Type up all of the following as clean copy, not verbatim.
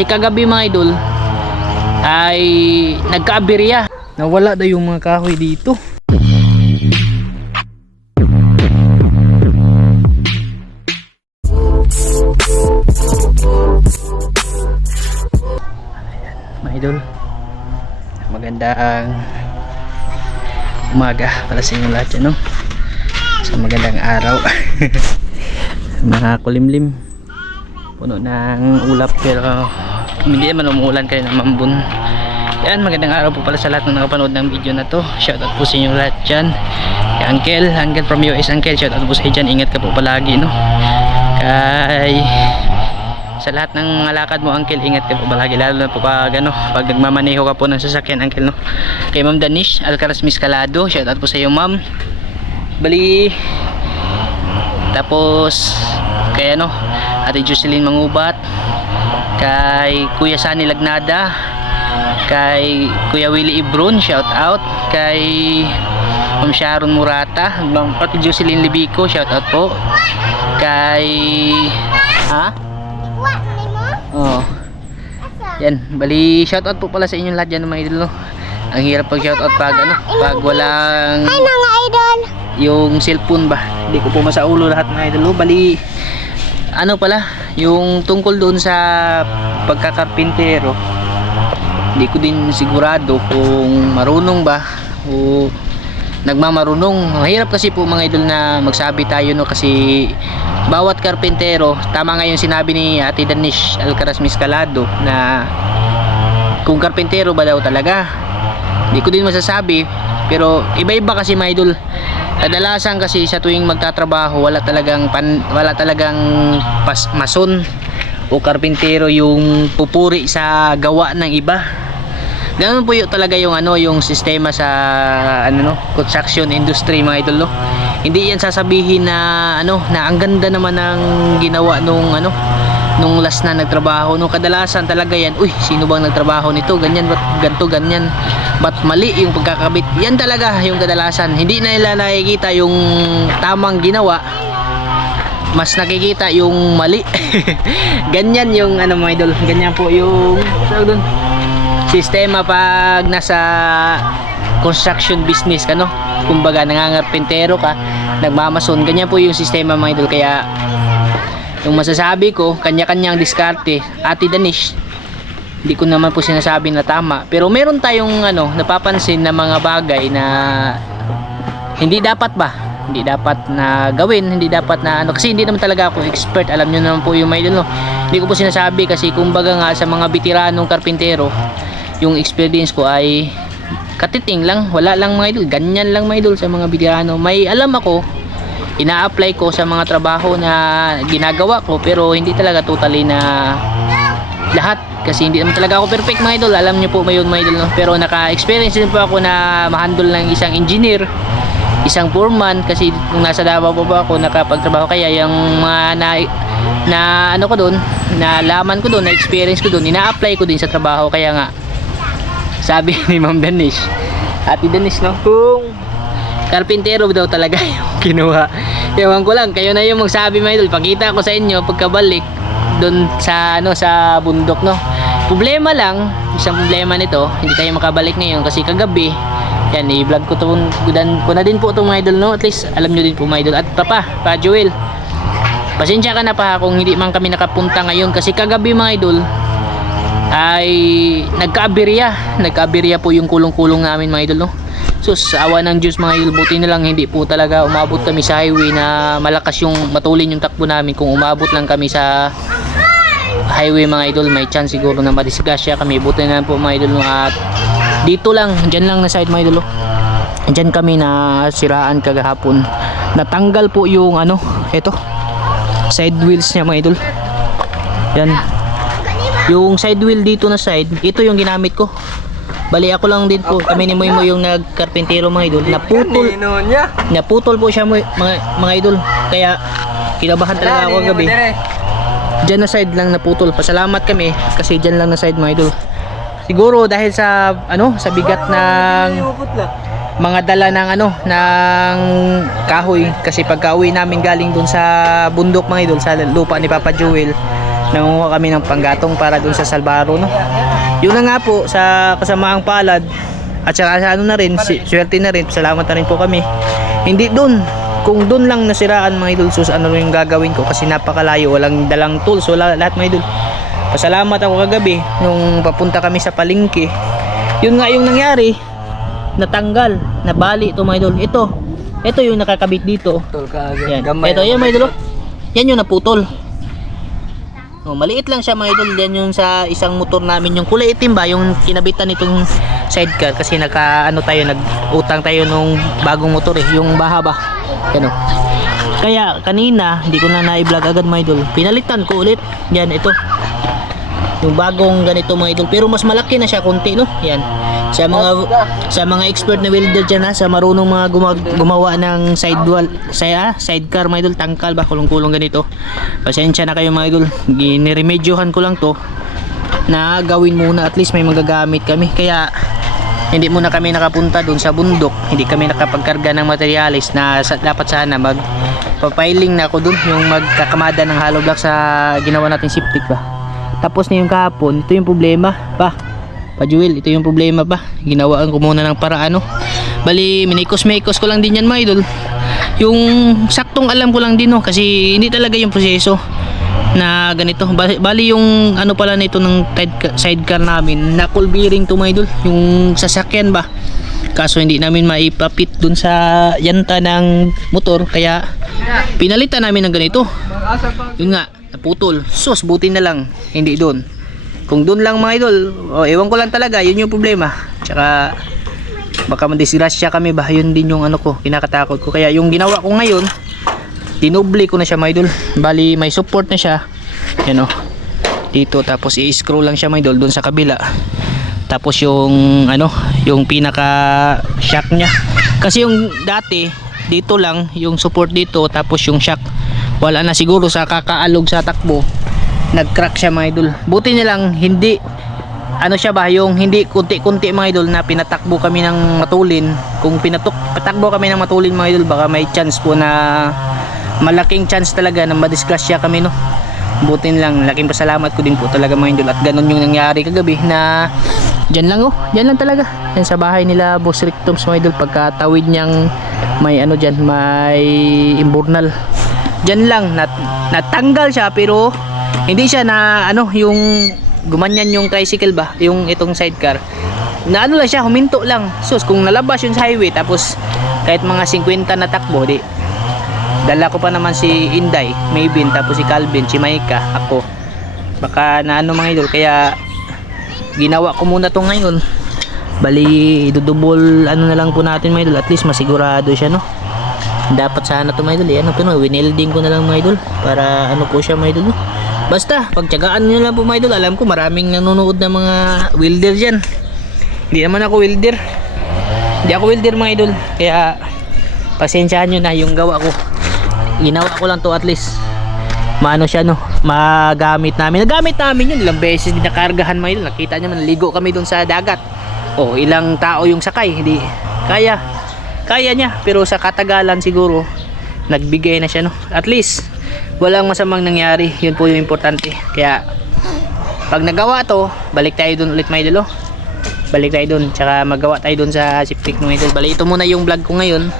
Kagabi mga idol ay nagkaaberya. Nawala daw yung mga kahoy dito. Ayan, mga idol. Magandang umaga para sa inyo lahat yan, no? So magandang araw. Mga kulimlim, puno ng ulap pero hindi naman umuulan kayo ng mambun. Yan, magandang araw po pala sa lahat ng nakapanood ng video na to. Shoutout po sa inyo lahat dyan. Kay Uncle from US, Uncle, shoutout po sa inyo dyan. Ingat ka po palagi, no? Kay sa lahat ng mga lakad mo, Uncle, ingat ka po palagi, lalo na po pag nagmamaneho ka po ng sasakyan, Uncle, no? Kay Ma'am Danish Alcaraz Miscalado, shoutout po sa iyo, Ma'am. Bali, tapos kay Ate Jocelyn Mangubat, kay Kuya Sani Lagnada, kay Kuya Willie Ibron, shout out, kay Ma'am Sharon Murata, Ma'am Ate Jocelyn Libico, shout out po, kay yan, bali shout out po pala sa inyong lahat dyan mga idol, no? Ang hirap pag shout out pag pag walang yung cellphone ba, hindi ko po masaulo lahat mga idol, no? Bali pala yung tungkol doon sa pagkakarpintero, hindi ko din sigurado kung marunong ba o nagmamarunong. Mahirap kasi po mga idol na magsabi tayo, no? Kasi bawat karpintero, tama nga yung sinabi ni Ate Danish Alcaraz Miscalado na kung karpintero ba daw talaga, hindi ko din masasabi. Pero iba-iba kasi mga idol. Kadalasan kasi sa tuwing magtatrabaho, wala talagang mason o karpintero yung pupuri sa gawa ng iba. Ganun po yung talaga yung yung sistema sa construction industry mga idol, no? Hindi yan sasabihin na na ang ganda naman ng ginawa nung last na nagtrabaho, no? Kadalasan talaga yan, uy, sino bang nagtrabaho nito, ganyan, ba't ganto, ganyan, ba't mali yung pagkakabit. Yan talaga yung kadalasan, hindi na nila nakikita yung tamang ginawa, mas nakikita yung mali. Ganyan yung mga idol, ganyan po yung sistema pag nasa construction business ka, no? Kumbaga nangangarpentero ka, nagmamason, ganyan po yung sistema mga idol. Kaya yung masasabi ko, kanya-kanyang diskarte. Ate Danish, hindi ko naman po sinasabi na tama, pero meron tayong napapansin na mga bagay na hindi dapat na gawin, hindi dapat na kasi hindi naman talaga ako expert, alam nyo naman po yung mga idol, no? Hindi ko po sinasabi kasi kumbaga nga sa mga veteranong karpintero, yung experience ko ay katiting lang, wala lang mga idol, ganyan lang mga idol sa mga veterano. May alam ako, ina-apply ko sa mga trabaho na ginagawa ko, pero hindi talaga totally na lahat, kasi hindi naman talaga ako perfect mga idol, alam nyo po mayon mga idol, no? Pero naka-experience din po ako na ma-handle ng isang engineer, isang foreman, kasi kung nasa Davao po ba ako nakapagtrabaho, kaya yung mga ko doon, na laman ko doon, na experience ko doon, ina-apply ko din sa trabaho. Kaya nga sabi ni Ma'am Danish, Ate Danish, no, kung karpintero daw talaga yung kinuha, ewan ko lang, kayo na yung magsabi mga idol. Pakita ko sa inyo pagkabalik doon sa sa bundok, no. Problema lang, isang problema nito, hindi tayo makabalik ngayon kasi kagabi yan, i-vlog ko na din po itong mga idol, no. At least alam nyo din po mga idol. At pa Joel, pasensya ka na pa kung hindi man kami nakapunta ngayon, kasi kagabi mga idol ay nagkaaberya po yung kulong-kulong namin mga idol, no. So sa awa ng Diyos mga idol, buti na lang hindi po talaga umabot kami sa highway na malakas yung matulin yung takbo namin. Kung umabot lang kami sa highway mga idol, may chance siguro na madisgrasya kami. Buti na lang po mga idol, no. At dito lang, dyan lang na side mga idol, dyan kami na siraan kagahapon. Natanggal po yung ito, side wheels niya mga idol. Yan, yung side wheel dito na side, ito yung ginamit ko. Bali ako lang din po, kami ni Moy yung nagkarpintero mga idol. Naputol po siya mga idol. Kaya kinabahan talaga ako gabi. Diyan na side lang naputol. Pasalamat kami kasi diyan lang na side mga idol. Siguro dahil sa sa bigat ng mga dala ng ng kahoy, kasi pagka-uwi namin galing doon sa bundok mga idol, sa lupa ni Papa Joel, nangunguha kami ng panggatong para dun sa Salbaro, no. Yun na nga po, sa kasamaang palad at saka sa ano na rin, swerte na rin, salamat na rin po kami. Hindi dun, kung dun lang nasiraan mga idol, sus ano yung gagawin ko kasi napakalayo, walang dalang tools, wala lahat mga idol. Pasalamat ako kagabi nung papunta kami sa palengke. Yun nga yung nangyari, natanggal, nabali ito mga idol. Ito yung nakakabit dito. Yan. Ito yan mga idol. Yan yung naputol. Oh, maliit lang siya mga idol. Yan yung sa isang motor namin, yung kulay itim ba, yung kinabitan nitong sidecar kasi nag-utang tayo nung bagong motor yung baha ba. Yan oh. Kaya kanina hindi ko na na-vlog agad mga idol. Pinalitan ko ulit. Yan ito. Yung bagong ganito mga idol, pero mas malaki na siya konti, no. Yan. Sa mga expert na welder dyan ha, sa marunong mga gumawa ng sidecar mga idol, tangkal ba, kulong-kulong ganito. Pasensya na kayo mga idol, giniremedyohan ko lang to na gawin muna, at least may magagamit kami. Kaya hindi muna kami nakapunta doon sa bundok, hindi kami nakapagkarga ng materialis na dapat sana magpapiling na ako doon, yung magkakamada ng hollow block sa ginawa natin septic ba. Tapos na yung kahapon, ito yung problema pa Jewel, ito yung problema pa. Ginawaan ko muna ng paraan, no. Bali, minikos-mekos ko lang din yan mga idol. Yung saktong alam ko lang din, no, kasi hindi talaga yung proseso na ganito. Bali yung ano pala nito ng sidecar namin, knuckle bearing to mga idol, yung sasakyan ba. Kaso hindi namin maipapit dun sa yanta ng motor, kaya pinalitan namin ng ganito. Yun nga, naputol. Sus, buti na lang hindi dun. Kung doon lang mga idol, ewan ko lang talaga, yun yung problema. Tsaka baka madisgrasya kami ba, yun din yung ano ko, kinakatakot ko. Kaya yung ginawa ko ngayon, dinubli ko na siya mga idol. Bali may support na siya, yan o, dito. Tapos i-screw lang siya mga idol doon sa kabila. Tapos yung ano, yung pinaka shock nya, kasi yung dati dito lang yung support dito, tapos yung shock wala na, siguro sa kakaalog sa takbo nag-crack siya mga idol. Buti na lang hindi ano siya ba, yung hindi kunti-kunti mga idol na pinatakbo kami ng matulin. Kung patakbo kami ng matulin mga idol, baka may chance po na, malaking chance talaga na madisgrasya kami, no. Buti na lang, laking pasalamat ko din po talaga mga idol. At ganun yung nangyari kagabi na dyan lang, dyan lang talaga, yan sa bahay nila Boss Rick Toms mga idol. Pagkatawid niyang may ano dyan, may imburnal, dyan lang natanggal siya, pero hindi siya na ano, yung gumanyan yung tricycle ba, yung itong sidecar na ano lang siya, huminto lang. Sus, kung nalabas yun sa highway, tapos kahit mga 50 na takbo, di dala ko pa naman si Inday, Maybin, tapos si Calvin, si Maika, ako, baka na ano mga idol. Kaya ginawa ko muna to ngayon. Bali idudubol ano na lang po natin mga idol, at least masigurado siya, no. Dapat sana to mga idol, ano po, no, winelding ko na lang mga idol para ano po siya mga idol, no. Basta pagtiyagaan nyo lang po mga idol. Alam ko maraming nanonood na mga welder dyan. Hindi naman ako welder, hindi ako welder mga idol, kaya pasensyahan nyo na yung gawa ko. Ginawa ko lang to at least maano siya, no, magamit namin. Nagamit namin yun ilang beses, din nakargahan mga idol. Nakita nyo, naligo kami dun sa dagat. O ilang tao yung sakay, hindi kaya niya, pero sa katagalan siguro nagbigay na siya, no. At least walang masamang nangyari, yun po yung importante. Kaya pag nagawa to, balik tayo dun ulit mga idol, balik tayo dun, tsaka magawa tayo dun sa septic mga idol. Bali ito muna yung vlog ko ngayon,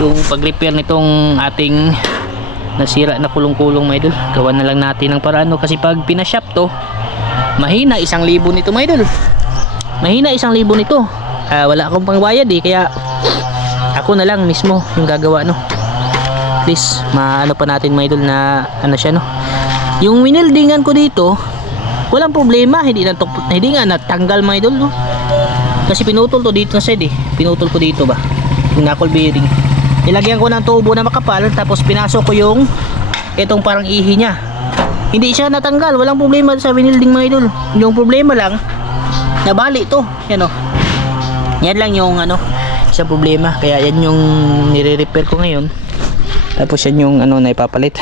yung pag-repair nitong ating nasira na kulong-kulong mga idol. Gawa na lang natin ng paraan, no? Kasi pag pinashop to, mahina 1,000 nito mga idol, mahina 1,000 nito. Wala akong pangbayad kaya ako na lang mismo yung gagawa, no. Please, maano pa natin mga idol na ano siya, no. Yung wineldingan ko dito, walang problema, hindi nga natanggal mga idol, no. Kasi pinutol to dito na side, pinutol ko dito ba, yung knuckle bearing. Nilagyan ko ng tubo na makapal, tapos pinasok ko yung itong parang ihi nya. Hindi siya natanggal, walang problema sa winelding mga idol. Yung problema lang, nabali to, yan o. Yan lang yung ano, isang problema. Kaya yan yung nire-repair ko ngayon. Tapos yan yung ano na ipapalit.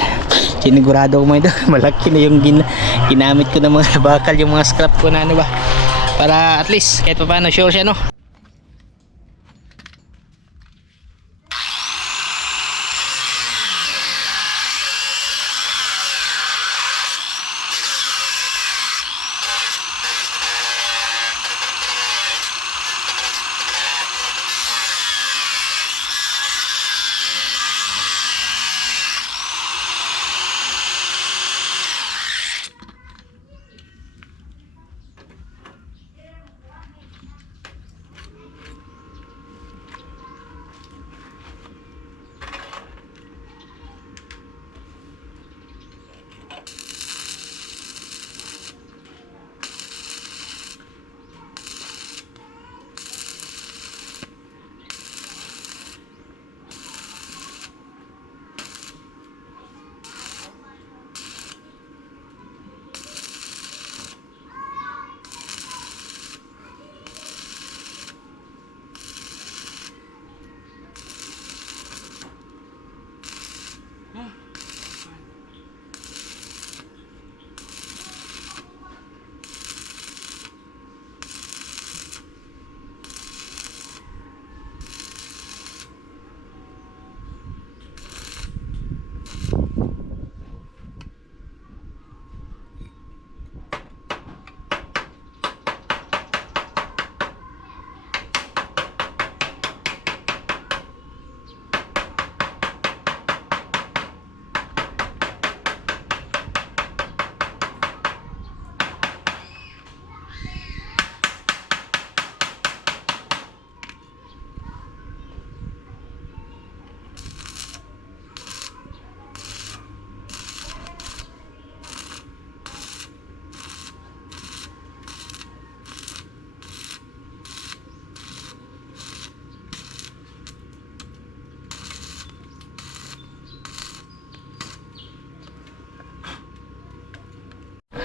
Sinigurado ko mga idol, malaki na yung ginamit ko ng mga bakal, yung mga scrap ko na ano ba, para at least kahit pa paano sure siya, no.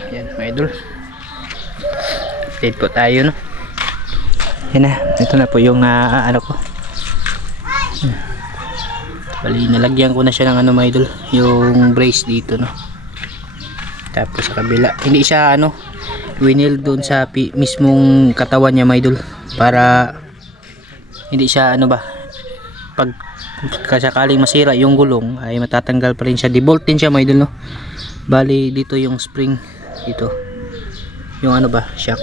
Yan mga idol. Update po tayo, no. Yan na, ito na po yung ano ko. Bali, nalagyan ko na siya ng ano mga idol, yung brace dito, no. Tapos sa kabila, hindi siya ano, winil doon sa mismong katawan niya mga idol, para hindi siya ano ba, pag kasakaling masira yung gulong ay matatanggal pa rin siya. Debolt din siya mga idol, no. Bali dito yung spring dito, yung ano ba, shock.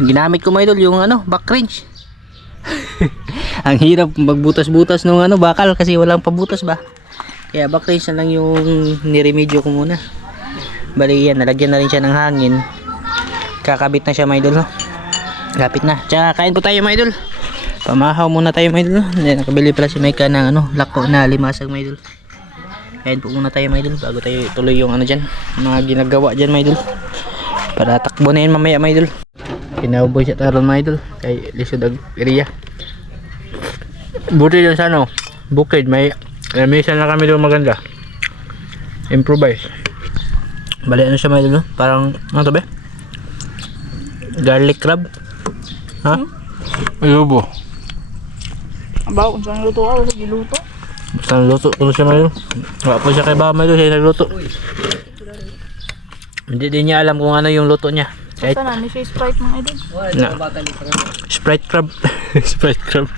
Yung ginamit ko mga idol, yung ano, back wrench. Ang hirap magbutas-butas nung ano, bakal kasi walang pabutas ba, kaya back wrench na lang yung niremedyo ko muna. Bali yan, nalagyan na rin siya ng hangin, kakabit na siya mga idol, no. Lapit na, tsaka kain po tayo mga idol. Pamahaw muna tayo mga idol. Nakabili pala si Micah ng ano, lako na limasag mga idol. Kain po muna tayo mga idol bago tayo tuloy yung ano dyan, mga ginagawa dyan mga idol, para takbo na yun mamaya mga idol. Kinauboy siya taron mga idol kay lisod ag area. Buti dyan sa ano, bukid, may mesa na kami doon maganda, improvise. Bali ano siya mga idol, no? Parang ano to be, garlic crab, ha? Adobo. Abaw, kung saan luto ako, giluto. Basta nagluto ko siya ngayon. Wala po siya kay Bama doon, siya nagluto. Hindi din niya alam kung ano yung luto niya. Kahit Basta na, ni siya Sprite mga idol. na. Sprite crab. Sprite crab.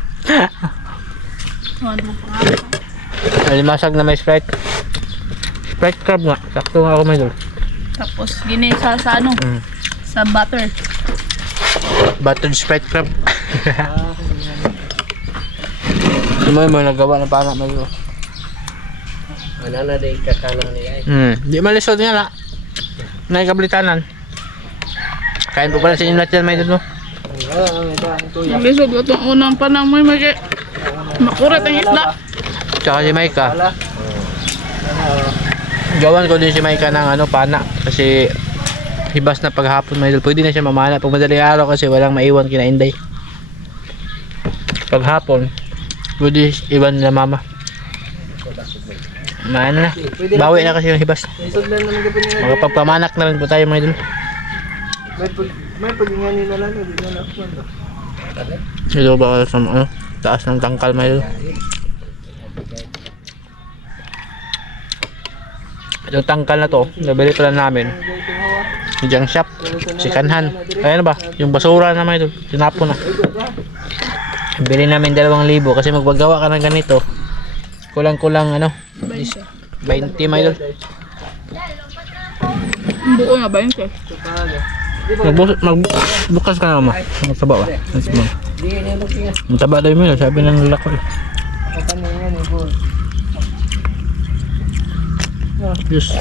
Ano mo pa nga. Alimasag na may Sprite. Sprite crab nga. Sakto nga ako may doon. Tapos, ginisa sa ano, sa butter. Buttered Sprite crab. May nagawa na para may doon. Ano na din kakalang nila Di malisod nga la. Nagkablitanan. Kain po pala sa inyo lahat yan may doon, no? Ang lisod ko itong unang panang may makurat ang isda. Tsaka si Micah. Gawan ko din si Micah ng ano, pana. Kasi hibas na paghapon may idol. Pwede na siya mamana pag madaling araw kasi walang maiwan kina Inday. Paghapon, pwede iwan nila mama. Maano na. Bawi na kasi yung hibas. Magpapamanak na rin po tayo mga idol. may paghingan nila lang, hindi na nakwan. Ito ba sa ano, taas ng tangkal mga idol. Itong tangkal na to, nabili pala namin yung shop, si Kanhan. Ayan ba, yung basura na mga idol, tinapon na. Bili namin 2,000 kasi magpagawa ka ng ganito, kulang-kulang ano, 20 mga idol. Ang buo nga ba yun siya? Magbukas ka na ma, magtaba ba? Magtaba daw mo, sabi ng lalaki. Yes.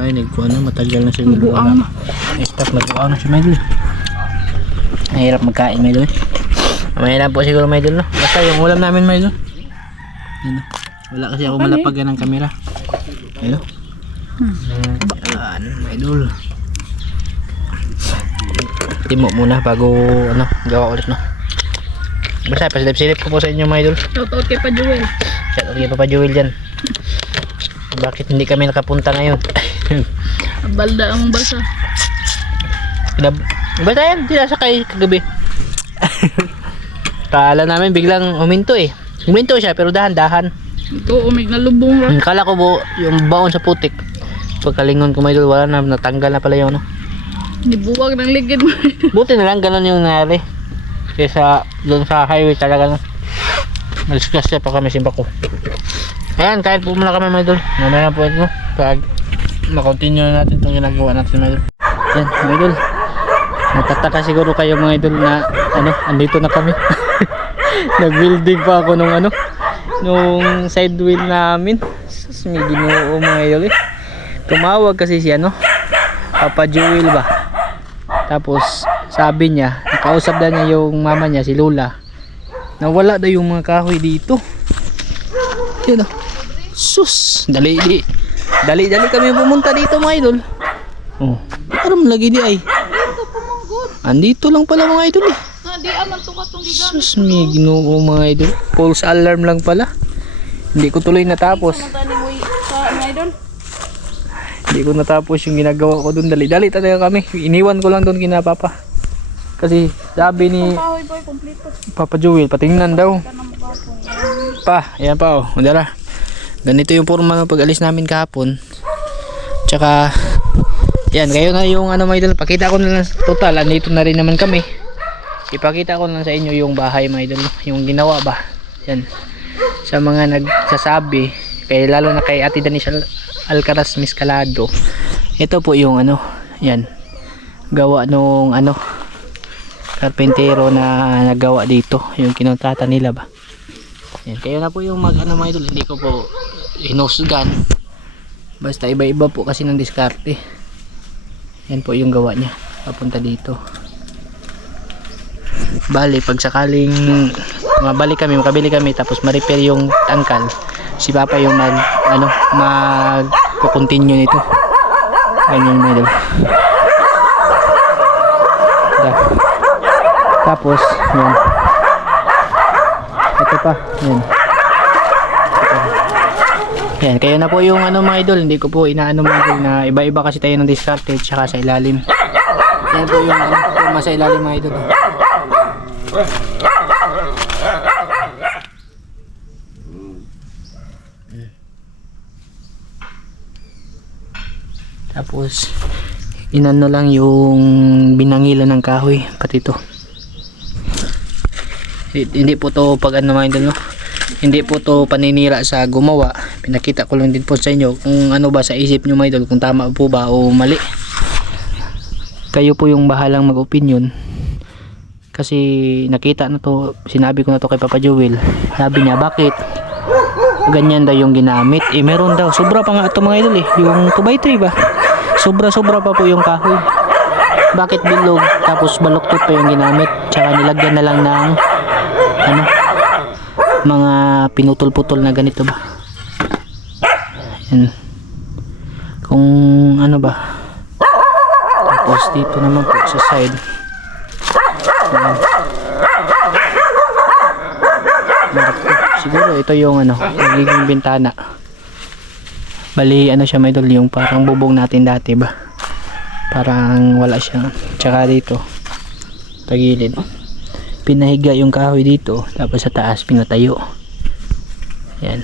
Ay, nagkuha na, matagal na siguro. Buang na. Stop, nagkuha na si Medel. Mahirap magkain Medel. Mahirap po siguro Medel, no? Basta yung ulam namin Medel. Ano? Wala kasi ako malapagan ng kamera. Ano? Yan, Medel. Timo muna bago ano, gawa ulit, no? Basta pasilip-silip ko po sa inyo Medel. Shoutout kay Pa Joel. Shoutout kay Papa Joel dyan. Bakit hindi kami nakapunta ngayon? Balda ang balsa. Basta yan, sinasakay kagabi. Kala namin biglang huminto eh. Huminto siya pero dahan-dahan. Ito, umig na lubong ra. Kala ko yung baon sa putik. Pagkalingon ko may idol, wala na, natanggal na pala yung ano. Nibuwag ng ligid mo. Buti na lang ganun yung nangyari. Kaysa doon sa highway talaga lang. Maliskas siya pa kami simpa ko. Ayan, kahit po muna kami mga idol. Mamaya na po ito. Pag makontinue na natin itong ginagawa natin mga idol. Ayan mga idol. Natataka siguro kayo mga idol na ano, andito na kami. Nag-building pa ako nung ano, nung side wheel namin. Sus, may ginoo mga idol eh. Tumawag kasi si ano, Papa Joel ba. Tapos sabi niya, nakausap na niya yung mama niya, si Lola. Nawala daw yung mga kahoy dito. Yun o. Sus, dali kami pumunta dito mga idol. Oh, parang lagi di ay. Andito lang pala mga idol eh. Di aman to katong gigamit. Sus, may ginoo mga idol. False alarm lang pala. Hindi ko tuloy natapos. Sa mga idol. Hindi ko natapos yung ginagawa ko doon. Dali-dali talaga kami. Iniwan ko lang doon kina Papa. Kasi sabi ni Kahoy boy, kompleto. Papa Joel, patingnan daw. Pa, ayan pa oh. Mandara. Ganito yung forma ng pag-alis namin kahapon. Tsaka yan, kayo na yung ano mga idol. Pakita ko na lang total. Andito na rin naman kami. Ipakita ko lang sa inyo yung bahay mga idol. Yung ginawa ba. Yan. Sa mga nagsasabi. Kaya lalo na kay Ate Danisha Alcaraz Miscalado. Ito po yung ano. Yan. Gawa nung ano. Karpentero na nagawa dito. Yung kinontrata nila ba. Yan. Kayo na po yung mag ano mga idol. Hindi ko po hinusgan. Basta iba-iba po kasi ng diskarte. Yan po yung gawa niya. Papunta dito. Bali, pag sakaling makabili kami tapos ma-repair yung tangkal, si Papa yung mag-continue nito. Ganyan mga idol. Tapos, yan. Ito pa, yan. Yan, kayo na po yung ano mga idol. Hindi ko po inaano mga idol na iba-iba kasi tayo ng diskarte tsaka sa ilalim. Yan po yung ano, forma sa ilalim mga idol. Tapos inano lang yung binangilan ng kahoy pati ito. Hindi po to pag ano mga idol, no? Hindi po to paninira sa gumawa. Pinakita ko lang din po sa inyo kung ano ba sa isip nyo mga idol, kung tama po ba o mali. Kayo po yung bahalang mag-opinion. Kasi nakita na to, sinabi ko na to kay Papa Joel. Sabi niya, bakit ganyan daw yung ginamit? Eh meron daw, sobra pa nga ito mga idol eh. Yung 2x3 ba? Sobra pa po yung kahoy. Bakit bilog tapos baluktot pa yung ginamit? Tsaka nilagyan na lang ng ano, mga pinutol-putol na ganito ba? Yan. Kung ano ba? Tapos dito naman po sa side. Yan. Siguro ito yung ano, magiging bintana. Bali ano siya may idol, yung parang bubong natin dati ba? Parang wala siya. Tsaka dito tagilid. Pinahiga yung kahoy dito, tapos sa taas pinatayo. Yan.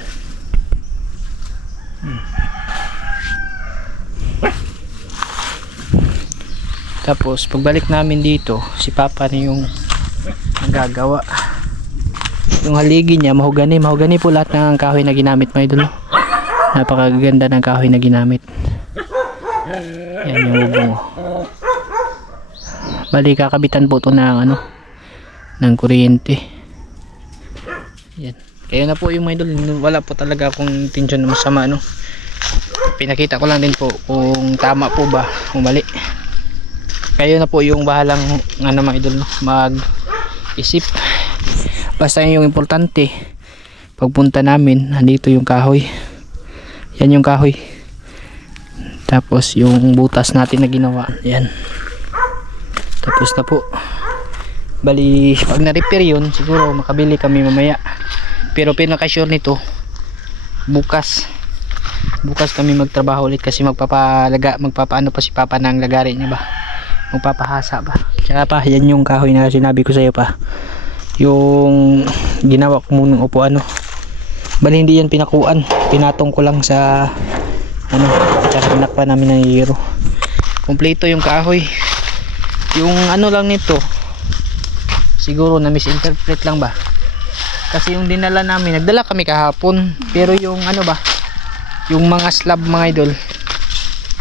Tapos pagbalik namin dito, si Papa na yung nagagawa. Yung haligi niya mahogani po lahat ng kahoy na ginamit mga idol. Napakaganda ng kahoy na ginamit. Yan yung bubong. Bali kakabitan po ito ng ano, ng kuryente. Yan. Kaya na po yung mga idol, wala po talaga akong intention na masama, no. Pinakita ko lang din po kung tama po ba o mali. Kayo na po yung bahalang ano mga idol, no, mag-isip. Basta yung importante, pagpunta namin, nandito yung kahoy. Yan yung kahoy. Tapos yung butas natin na ginawa, yan. Tapos na po. Bali, pag na-repair yun, siguro makabili kami mamaya. Pero pinaka-sure nito, bukas kami magtrabaho ulit kasi magpapaano pa si Papa ng lagari niya ba? Magpapahasa ba? Tsaka pa, yan yung kahoy na sinabi ko sa iyo pa. Yung ginawa ko munang upuan, no. Bali hindi yan pinakuan, pinatong ko lang sa ano, tsaka pinakpa namin ng hero. Kompleto yung kahoy. Yung ano lang nito, siguro na misinterpret lang ba, kasi yung dinala namin, nagdala kami kahapon, pero yung ano ba, yung mga slab mga idol,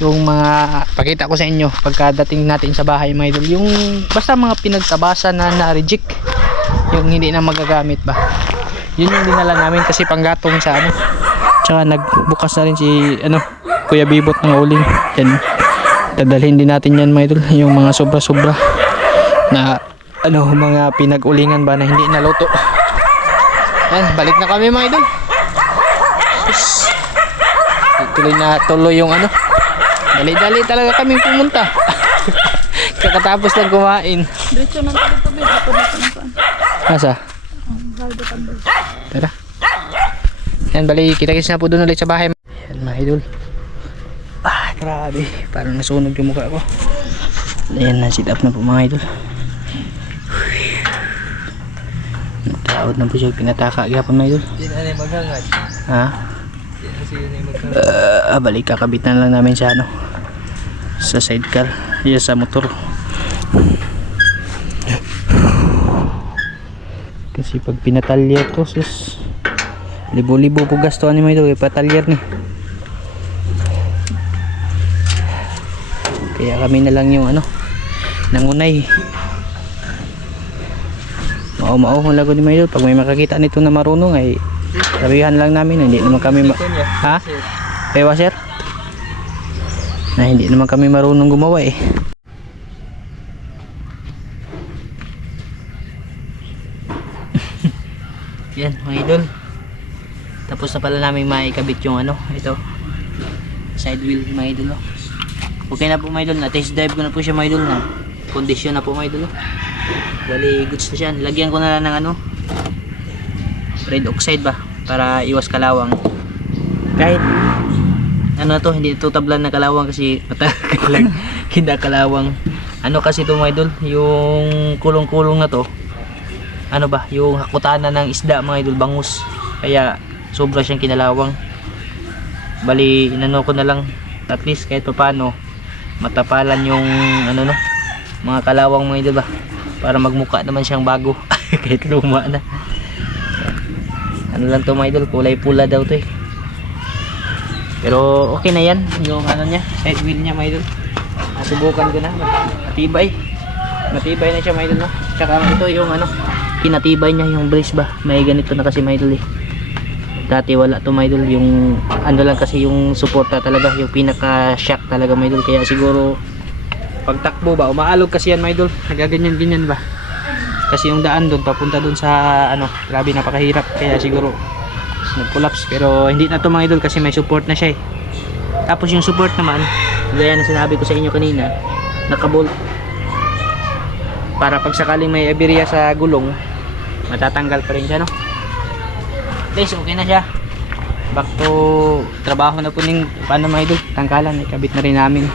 yung mga pakita ko sa inyo pagkadating natin sa bahay mga idol, yung basta mga pinagtabasan na na-reject, yung hindi na magagamit ba, yun yung dinala namin kasi panggatong sa ano. Tsaka nagbukas na rin si ano, Kuya Bibot ng uling. Yan, dadalhin din natin yan mga idol, yung mga sobra na ano, mga pinag-ulingan ba na hindi naluto. Yan, balik na kami mga idol. Tuloy yung ano, dali-dali talaga kami pumunta. Kakatapos lang kumain. Diretso ng tabi-tabi. Ito dito ng saan. Asa? Tara. Yan, bali, kita-kits na po doon ulit sa bahay. Yan mga idol. Grabe, parang nasunog yung mukha ko. Ayan na, sit up na po mga idol. Nagtaod na po siya, pinataka gyapon mga idol. Hindi na rin maghangad. Ha? Hindi na siya na maghangad. Balik kakabit na lang namin sa ano, sa sidecar, sa motor. Kasi pag pinatalyer to, sus, libo-libo po gastuhan ni mga idol, patalyer ni. Kaya kami na lang yung ano, nangunay. Mao-mao kung lago ni mga idol. Pag may makakita nito na marunong ay sabihan lang namin, hindi naman kami ha? Pewa sir? Na hindi naman kami marunong gumawa eh. Yan mga idol. Tapos na pala namin maikabit yung ano, ito. Side wheel mga idol. Oh. Okay na po mga idol, na test drive ko na po siya mga idol, na condition na po mga idol. Bali goods na siya. Lagyan ko na lang ng ano, red oxide ba, para iwas kalawang. Kahit ano to, hindi ito tablan na kalawang kasi matagal lang hindi kalawang. Ano kasi ito mga idol, yung kulong-kulong na to, ano ba, yung hakutanan ng isda mga idol, bangus, kaya sobra siyang kinalawang. Bali inano ko na lang, at least kahit paano matapalan yung ano no, mga kalawang mga idol ba, para magmukha naman siyang bago kahit luma na. Ano lang to mga idol, kulay pula daw to eh. Pero okay na yan, yung ano niya, side wheel niya mga idol. Nasubukan ko na, matibay na siya mga idol no? Tsaka ito yung ano, pinatibay niya yung brace ba, may ganito na kasi mga idol eh. Dati wala to mga idol, yung ano lang kasi yung suporta talaga, yung pinaka shock talaga mga idol. Kaya siguro pag takbo ba, umaalog kasi yan mga idol, nagaganyan-ganyan ba, kasi yung daan doon papunta doon sa ano, grabe napakahirap, kaya siguro nag-collapse. Pero hindi na to mga idol kasi may support na siya eh. Tapos yung support naman, gaya na sinabi ko sa inyo kanina, nakabolt, para pag sakaling may aberya sa gulong, matatanggal pa rin siya no. Guys, okay na siya. Back to trabaho na po ng paano mga idol, tangkalan, ikabit na rin namin.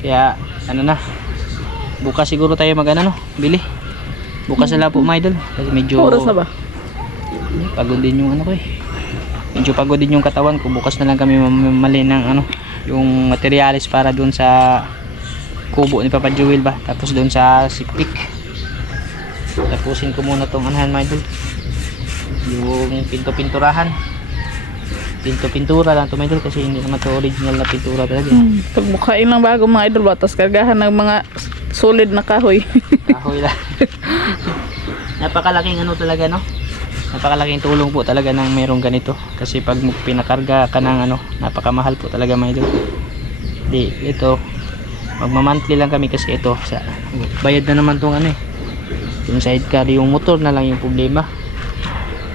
Kaya ano na, bukas siguro tayo mag ano no, bili. Bukas na lang po mga idol, kasi medyo Oras na ba? pagod din yung ano ko eh. Medyo pagod din yung katawan ko. Bukas na lang kami mamali ng ano, yung materialis para dun sa kubo ni Papa Jewel ba. Tapos dun sa sipik. Tapusin ko muna tong anahan mga idol, yung pinto-pinturahan. Pinto-pintura lang to mga idol, kasi hindi naman to original na pintura talaga. Pagmukhain lang bago mga idol, batas kargahan ng mga solid na kahoy. Kahoy lang. Napakalaking ano talaga no, napakalaking tulong po talaga ng merong ganito, kasi pag pinakarga ka ng ano, napakamahal po talaga mga idol. Di ito, magma-monthly lang kami kasi ito sa bayad na naman tong ano eh, yung sidecar. Yung motor na lang yung problema,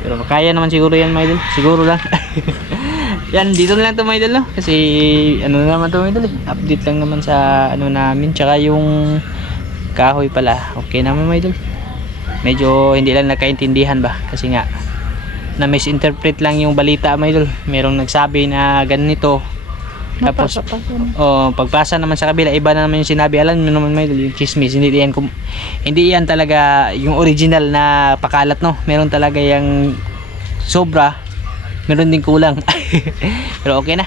pero kaya naman siguro yan mga idol, siguro lang. Yan, dito na lang to mga idol no? Kasi ano na naman to mga idol eh, update lang naman sa ano namin. Tsaka yung kahoy pala, okay naman mga idol. Medyo hindi lang nakaintindihan ba, kasi nga na misinterpret lang yung balita mga idol. Merong nagsabi na ganito, tapos pagpasa naman sa kabila iba na naman yung sinabi. Alam mo naman mga idol, yung chismis, hindi yan talaga yung original na pakalat no. Meron talaga yung sobra, meron din kulang. Pero okay na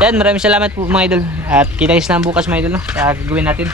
yan, maraming salamat po mga idol, at kita-kits na bukas mga idol no, sa gagawin natin.